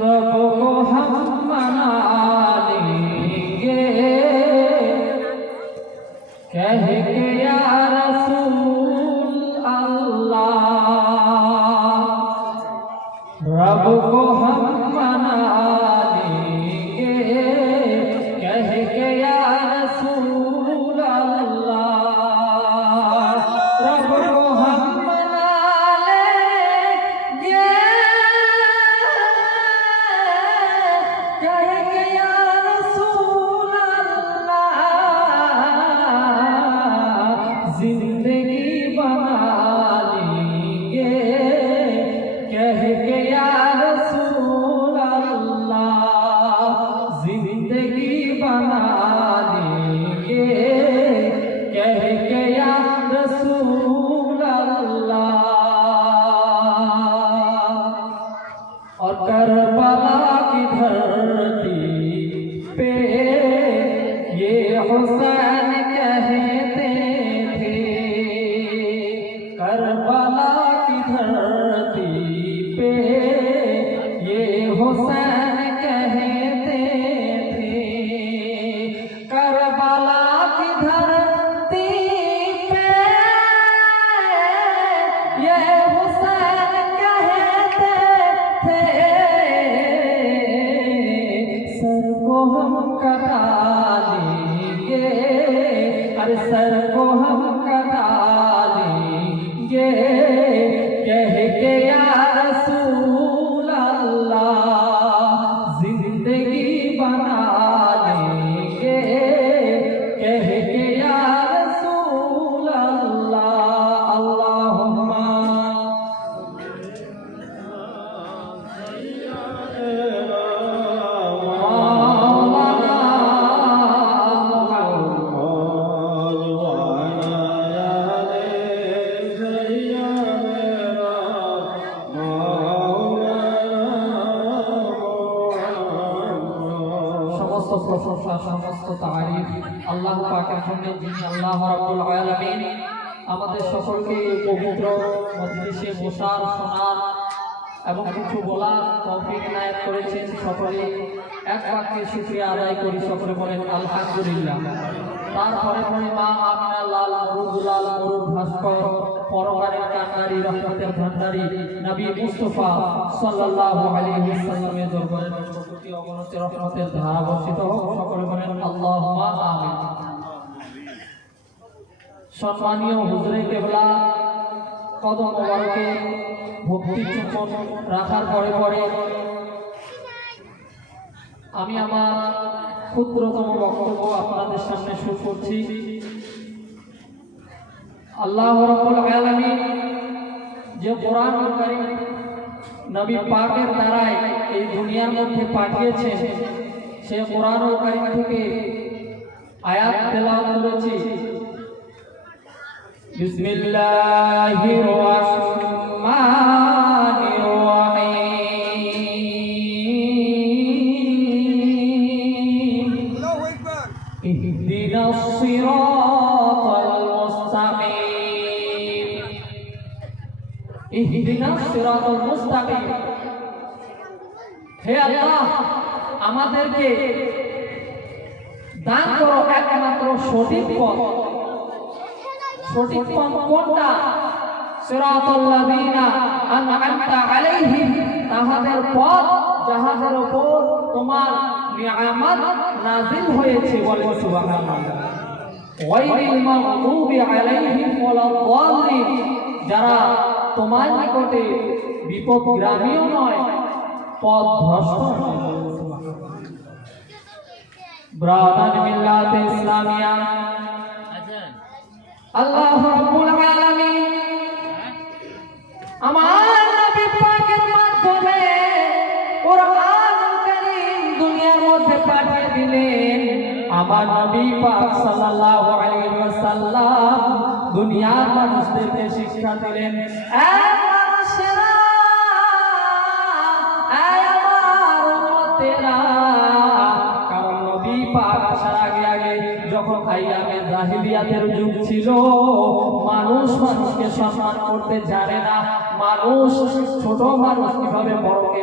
Allah there. আমাদের সকলকে পবিত্র মজলিসে বসার শোনার এবং কিছু বলার তৌফিক নায়ক করেছেন সকলে। এক বাক্যে শুকরিয়া আদায় করি সকলে বলেন, আলহামদুলিল্লাহ। তারপরে পরে মা আমিনা লাল মরুদুলাল মরুদ ভাস্কর পরকারের কান্নারি রহমতের ভান্ডারি, নবী মুস্তফা সাল্লাল্লাহু আলাইহি ওয়াসাল্লামের দরবারে প্রতি অগণিত রহমতের ধারা বর্ষিত হোক। সম্মানীয় হুজুরে কেবলা, কদম মোবারকে ভক্তি চুম্বন রাখার পরে পরে আমি আমার ক্ষুদ্রতম বক্তব্য আপনাদের সামনে শুরু করছি। আল্লাহ রাব্বুল আলামিন যে কোরআন কারীম নবী পাকের দ্বারাই এই দুনিয়ার মধ্যে পাঠিয়েছেন, সে কোরআন কারীম থেকে আয়াত তেলাওয়াত করেছি। بسم الله الرحمن الرحيم اهدنا الصراط المستقيم اهدنا الصراط المستقيم হে আল্লাহ আমাদেরকে দান করো একমাত্র সঠিক পথ সঠিক পথ কোনটা? সিরাতাল্লাযীনা আনআমতা আলাইহিম। তাহাদের পথ, যাহাদের উপর তোমার নিয়ামত নাযিল হয়েছে বলে সুবহানাল্লাহ। গায়রিল মাগদুবি আলাইহিম ওয়ালাদ-দাল্লিন যারা তোমার নিকটে বিপদগ্রামীও নয় পথ ভ্রষ্ট নয় ব্রাদান মিল্লাত ইসলামিয়া আল্লাহ রাব্বুল আলামিন আমার নবী পাকের মাধ্যমে কোরআন কারীম দুনিয়ার মধ্যে পাঠিয়ে দিলেন। আমার নবী পাক সাল্লাল্লাহু আলাইহি ওয়াসাল্লাম দুনিয়ার মানুষদেরকে শিক্ষা দিলেন মানুষেরা আমার উম্মতেরা। কারণ নবী পাক আসার আগে আগে যখন আইয়ামে জাহিলিয়াতের যুগ ছিল। মানুষ মানুষকে সম্মান করতে জানে না। মানুষ ছোট মানুষ কীভাবে বড়কে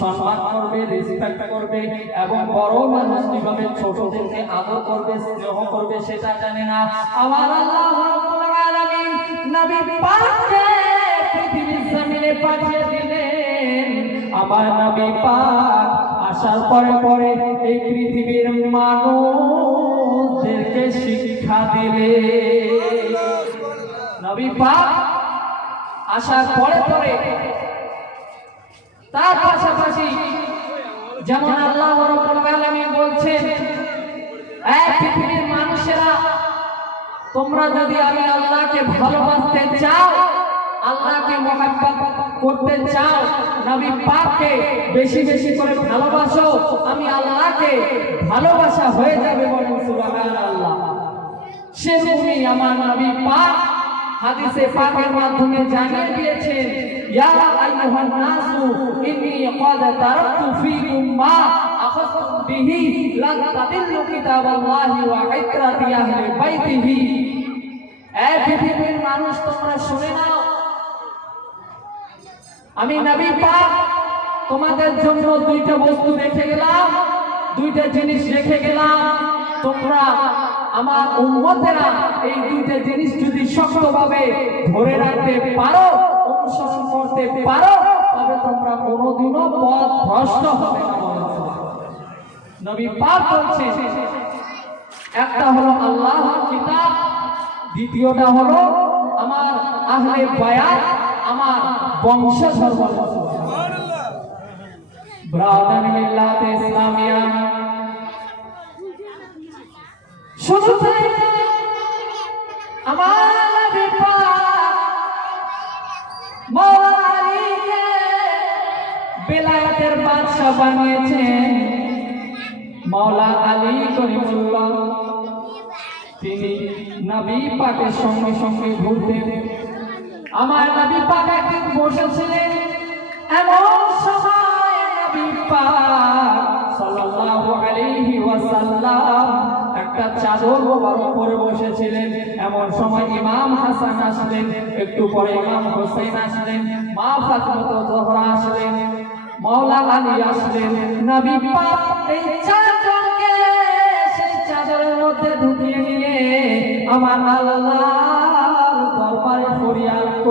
সম্মান করবে রেসপেক্ট করবে এবং বড় মানুষ কীভাবে ছোটদেরকে আদর করবে, স্নেহ করবে সেটা জানে না। আমার আল্লাহ রাব্বুল আমার নবী পাক আসার পরে পরে এই পৃথিবীর মানুষদেরকে শিক্ষা দিলে। নবী পাক আসার পরে পরে তার পাশাপাশি যেমন আল্লাহ আলামিন বলছেন মানুষেরা, তোমরা যদি আমি আল্লাহকে ভালোবাসতে চাও আল্লাহকে মহাব্বত করতে চাও, নবী পাককে বেশি বেশি করে ভালোবাসো, আমি আল্লাহকে ভালোবাসা হয়ে যাবে বলেন সুবহানাল্লাহ। সে তুমি আমার নবী পাক হাদিসে পাকের মাধ্যমে জানিয়ে দিয়েছেন, ইয়া আইয়ুহান নাসু ইন্নী ক্বাদ তারাকতু ফীকুম মা আখাযতুম বিহি লান তাদিল্লু কিতাবাল্লাহি ওয়া ইকরাতি আহলি বাইতিহি। এ পৃথিবীর মানুষ, তোমরা শুনে নাও আমি নবী পাক, তোমাদের জন্য দুইটা বস্তু রেখে গেলাম, দুইটা জিনিস রেখে গেলাম তোমরা আমার উম্মতেরা এই দুইটা জিনিস যদি শক্তভাবে ধরে রাখতে পারো অনুসরণ করতে পারো, তবে তোমরা কোনোদিনও পথ ভ্রষ্ট হবে না। নবী পাক বলছে, একটা হলো আল্লাহর কিতাব, দ্বিতীয়টা হলো আমার আহলে বায়াত আমার বলেন সুবহানাল্লাহ। ব্রাদান মিল্লাত ইসলামিয়া। শুধু তাই আমার নবী পাক মওলা আলীকে বেলায়েতের বাদশা বানিয়েছেন মাওলা আলী করিমুল্লাহ, তিনি নবী পাকের সঙ্গে সঙ্গে ঘুরতেন। আমার নবী পাক একদিন বসেছিলেন, এমন সময় নবী পাক সাল্লাল্লাহু আলাইহি ওয়াসাল্লাম একটা চাদর মোবারক পরে বসেছিলেন। এমন সময় ইমাম হাসান আসলেন, একটু পরে ইমাম হোসেন আসলেন, মা ফাতিমা জোহরা আসলেন, মাওলা আলী আসলেন। নবী পাক এই চাদরকে সেই চাদরের মধ্যে ঢুকিয়ে নিয়ে আমার ফরিয়াদ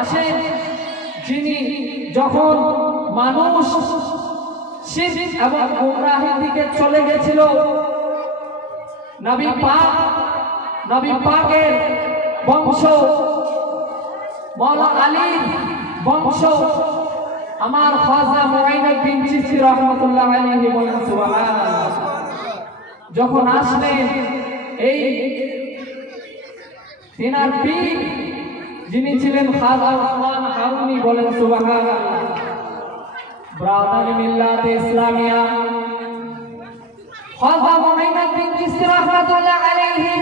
আসেন যিনি যখন মানুষ এবং দিকে চলে গেছিল, নবী পাক, নবী পাকের বংশ মৌলা আলীর বংশ, আমার খাজা মুঈনুদ্দিন চিশতি রহমাতুল্লাহ আলাইহি বলেন যখন আসলেন, এই তিনার পীর যিনি ছিলেন খাজা ওসমান হারুনি বলেন সুবহানাল্লাহ। ব্রাদার মিল্লাত ইসলামিয়া। খাজা মুঈনুদ্দিন চিশতি রাহমাতুল্লাহ আলাইহি,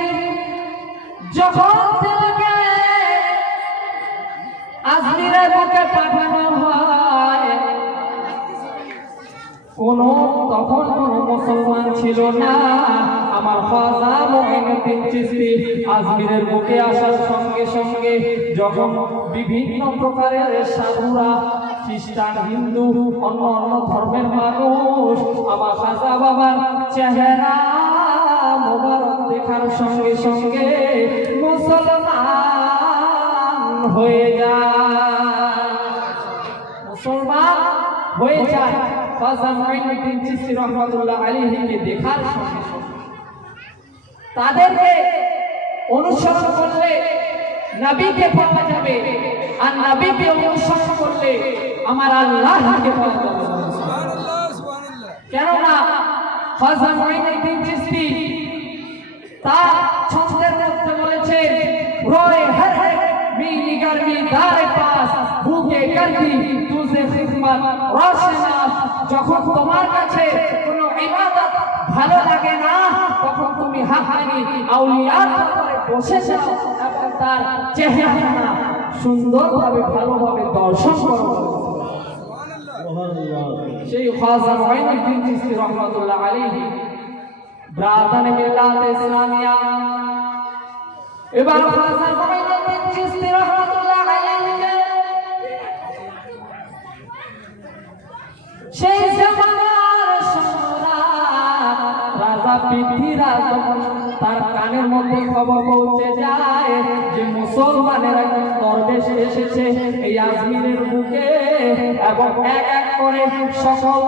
যখন থেকে আজমিরের বুকে পাঠানো হয় কোন তখন কোন মুসলমান ছিল না। আমার খাজা মুঈনুদ্দিন চিশতি আজমিরের বুকে আসার সঙ্গে সঙ্গে যখন বিভিন্ন প্রকারের সাধুরা, খ্রিস্টান, হিন্দু, অন্য অন্য ধর্মের মানুষ আমার খাজা বাবার চেহারা মোবারক দেখার সঙ্গে সঙ্গে মুসলমান হয়ে যায়। মুসলমান হয়ে যায়। খাজা মঈনুদ্দিন চিশতি রহমাতুল্লাহ আলাইহিকে দেখার সঙ্গে তাদেরকে অনুসরণ করলে নবীকে পাওয়া যাবে, আর নবীকে অনুসরণ করলে আমার আল্লাহকে পাওয়া যাবে। কেননা খাজা মঈনুদ্দিন চিশতি তার ছন্দের মধ্যে বলেছেন রয়ে হর হর می نگرمی دار پاس بھوکے کر دی تجھے خدمت روشن যখন তোমার কাছে কোনো ইবাদত ভালো লাগে না, তখন তুমি হাক্কানি আউলিয়ার দরবারে বসে এবং তার চেহারা সুন্দরভাবে, ভালোভাবে দর্শন করো। সেই খাজা মুঈনুদ্দিন চিশতি রহমাতুল্লাহ আলাইহি ব্রাদান মিল্লাত ইসলামিয়া। এবার খাজা মুঈনুদ্দিন চিশতি সেই জামানার রাজা পৃথ্বীরাজ তার কানের মধ্যে খবর পৌঁছে যায় যে মুসলমানের দরবেশ এসেছে এই আজমিরের বুকে, এবং এক এক করে সকল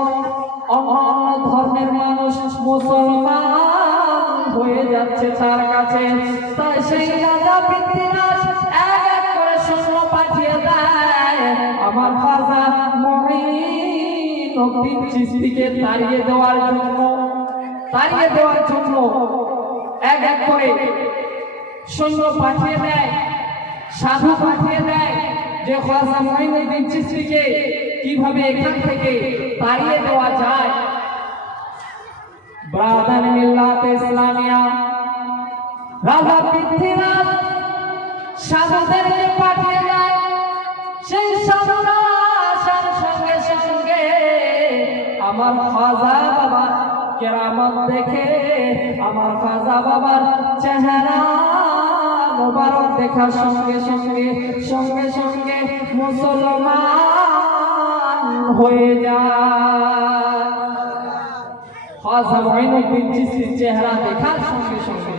অন্য অন্য ধর্মের মানুষ মুসলমান হয়ে যাচ্ছে তার কাছে। তাই সেই রাজা পৃথ্বীরাজ এক এক করে সৈন্য পাঠিয়ে দেয়, আমার খাজা মহিনুদ্দিন চিস্তিকে তাড়িয়ে দেওয়ার জন্য, তাড়িয়ে দেওয়ার জন্য এক এক করে সৈন্য পাঠিয়ে দেয়, সাধু পাঠিয়ে দেয় যে খাজা মহিনুদ্দিন চিস্তিকে কীভাবে এখান থেকে তাড়িয়ে দেওয়া যায়। ব্রাদান মিল্লাত ইসলামিয়া, রাজা পৃথ্বীরাজ সাধুদেরকে পাঠিয়ে দেয়, সেই সাধুরা আমার খাজা বাবা কেরামত দেখে, আমার খাজা বাবার চেহারা মোবারক দেখার সঙ্গে সঙ্গে সঙ্গে সঙ্গে মুসলমান হয়ে যায়। খাজা মুঈনুদ্দিন চিশতির চেহারা দেখার সঙ্গে সঙ্গে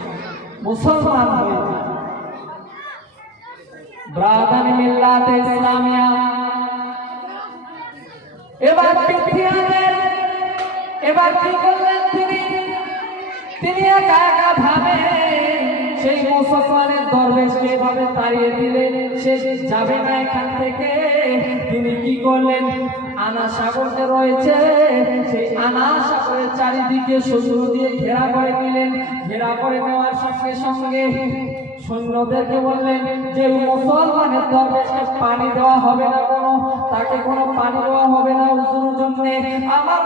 মুসলমান হয়ে যায়। ব্রাদান মিল্লাত ইসলামিয়া। এবার পৃথিবীর এবার কি করলেন তিনি? তিনি একা একা ভাবে, সেই মুসলমানের দরবেশকে এভাবে তাড়িয়ে দিলেন, সে যাবে না এখান থেকে। তিনি কি করলেন? আনা সাগরতে রয়েছে, সেই আনা সাগরের চারিদিকে শ্বশুর দিয়ে ঘেরা করে নিলেন। ঘেরা করে নেওয়ার সঙ্গে সঙ্গে সৈন্যদেরকে বললেন, যে মুসলমানের দরবেশকে পানি দেওয়া হবে না কোনো, তাকে কোনো পানি দেওয়া হবে না উজুর জন্য। আমার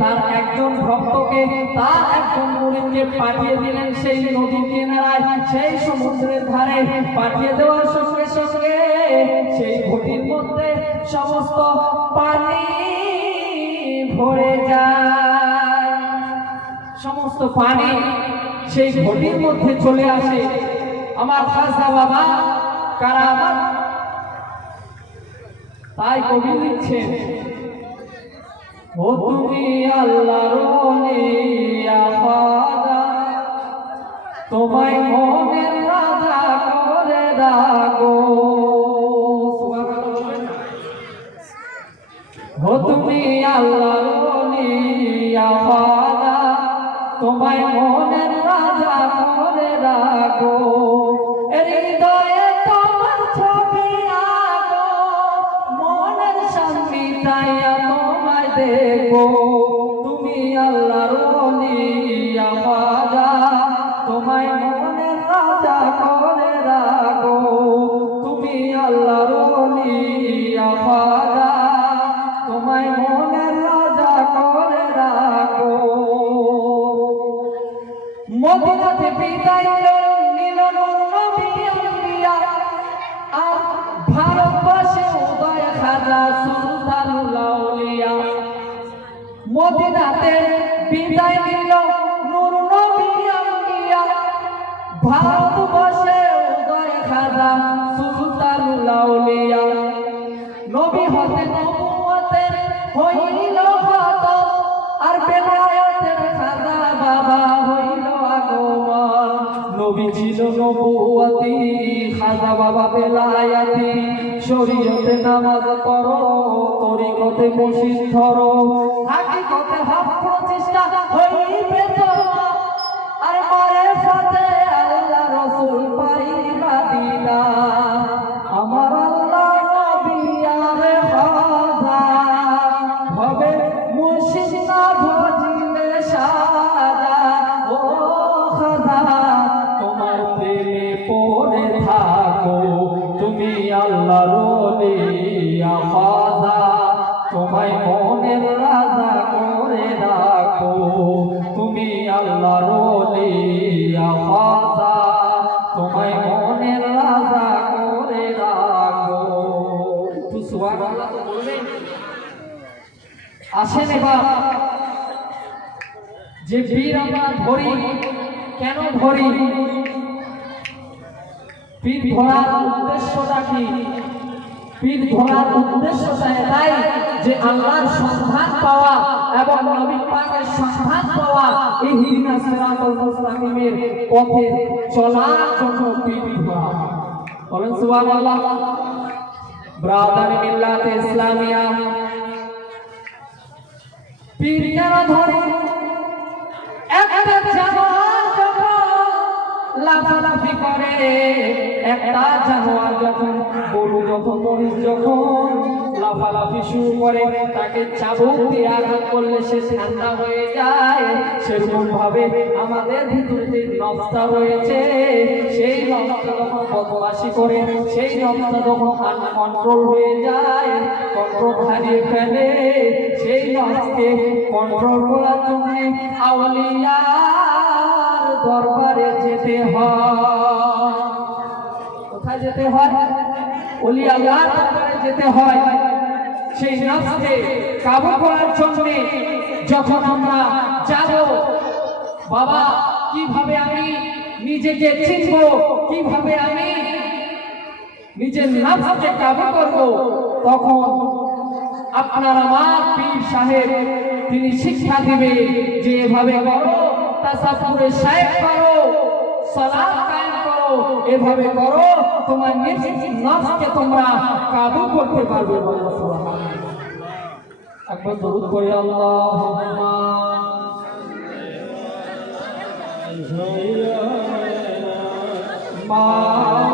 তার একজন ভক্তকে, তার একজন মুরিদকে পাঠিয়ে দিলেন সেই নদীর কিনারায়, সেই সমুদ্রের ধারে পাঠিয়ে দেওয়ার সঙ্গে সঙ্গে সেই ঘটির মধ্যে সমস্ত পানি ভরে যায়। সমস্ত পানি সেই ঘটির মধ্যে চলে আসে। আমার খাজা বাবা কারামাত তাই কবি লিখছেন, ও তুমি আল্লাহর খাজা তোমায় মনের রাজা করে রাখো ও তুমি আল্লাহর সারা সুলতানুল আউলিয়া মদিনাতে বিদায় নিল নূর নবী আউলিয়া ভারতবর্ষে উদয় খাজা সুলতানুল আউলিয়া নবী হতে নবুয়তের হইল হত আর বেলায়েতের ছিল নবুয়তি খাজা বাবা বেলায়েতি। শরীয়তে নামাজ পড়ো তরিকতে মসজিদ ধরো। আসেন এবার। যে বীর আমরা ধরি কেন ধরি? পীর ধরার উদ্দেশ্যটা কি? পীর ধরার উদ্দেশ্যটা এটাই যে আল্লাহর সন্ধান পাওয়া এবং নবী পাকের সন্ধান পাওয়া এই হিদিনা সিরাতুল মুস্তাকিমের পথে চলার জন্য পীর ধরা। বলেন সুবহানাল্লাহ। ব্রাদার মিল্লাত ইসলামিয়া। পীর কেন ধরে একটা জানোয়ার যখন লাফালাফি করে, একটা জানোয়ার যখন গরু যখন মহিষ যখন লাফালাফি শুরু করে, তাকে চাবুক দিয়ে আঘাত করলে সে ঠান্ডা হয়ে যায়। সেরকম ভাবে আমাদের ভিতরে যে নফটা রয়েছে, সেই নফটা যখন বদমাশি করে, সেই নফটা যখন কন্ট্রোল হয়ে যায় কন্ট্রোল হারিয়ে ফেলে, সেই নফকে কন্ট্রোল করার জন্য আউলিয়ার দরবারে যেতে হয়। কোথায় যেতে হয়? ওলি আল্লাহর দরবারে যেতে হয়। সেই নফসকে কাবু করার জন্য যখন আমরা যাব, বাবা, কীভাবে আমি নিজেকে চিনব? কীভাবে আমি নিজের নফসকে কাবু করব? তখন আপনার আমার পীর সাহেব, তিনি শিক্ষা দিবে যে এভাবে করো তাসাফুরে সাহেব করো সালাত কায়েম এভাবে করো তোমার নফসকে তোমরা কাবু করতে পারবে একবার দরুদ করি মাওলানা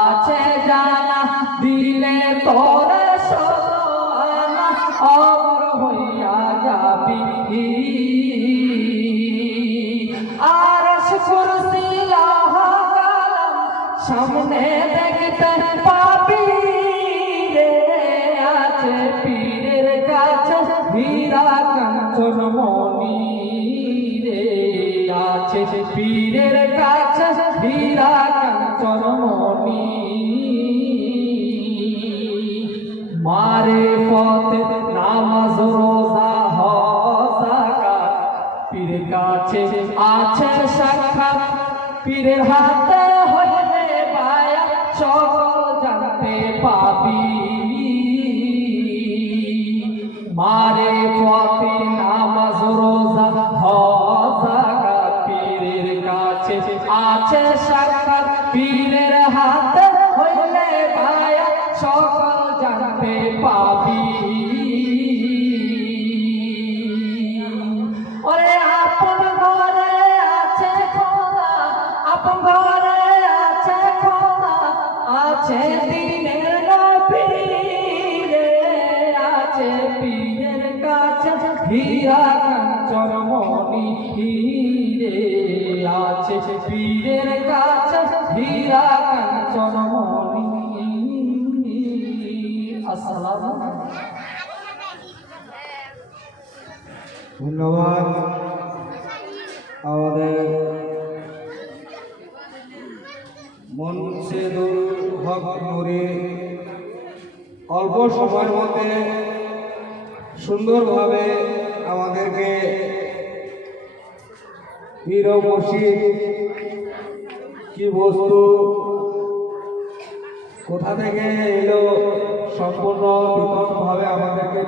আছে জানা দিলে তোরে পীরের হাতে হইলে বায়া সকল জানতে পাবি। মারে পথে নামাজ, রোজা হসাকা পীরের কাছে আছে সাক্ষাৎ। পীরের হাতে হীরা কাঞ্চন মণি রে আছে পীরের কাছে। হীরা কাঞ্চন মণি আসসালামু ধন্যবাদ। আমাদের মনসেদুল হক নুরি অল্প সময়ের মধ্যে সুন্দরভাবে আমাদেরকে পীর মসজিদ কি বস্তু কোথা থেকে এলো সম্পূর্ণ ভাবে আমাদেরকে